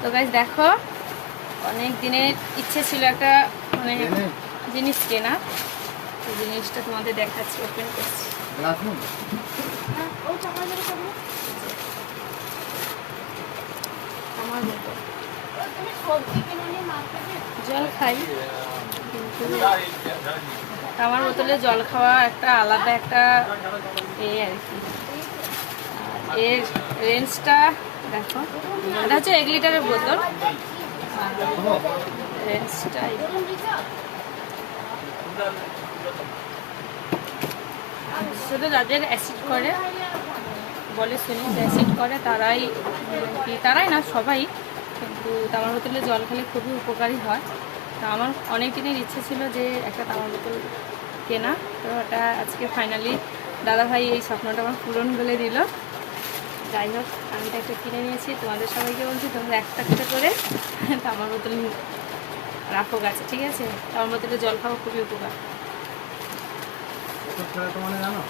তো গাইস দেখো, অনেক দিনের ইচ্ছে ছিল একটা মানে জিনিস কেনা। এই জিনিসটা তোমাদের দেখাচ্ছি, ওপেন করছি। আমার মতো জল খাই, কিন্তু আমার বোতলে জল খাওয়া একটা আলাদা একটা আর কি। এর রেঞ্জটা দেখো, এটা হচ্ছে 1 লিটারের বোতল। রেঞ্জটা শুধু যাদের অ্যাসিড করে বলে শুনি, অ্যাসিড করে তারাই কি, তারাই না সবাই, কিন্তু তামার বোতলে জল খেলে খুবই উপকারী হয়। তো আমার অনেক দিনের ইচ্ছে ছিল যে একটা তামার বোতল কেনা। তো এটা আজকে ফাইনালি দাদাভাই এই স্বপ্নটা আমার পূরণ করে দিল। যাই হোক, আমি তো একটা কিনে নিয়েছি। তোমাদের সবাইকে বলছি তোমরা একটা করে তামার বোতল রাখো গাছে, ঠিক আছে? তামার বোতলে জল খাওয়া খুবই উপকার। জানো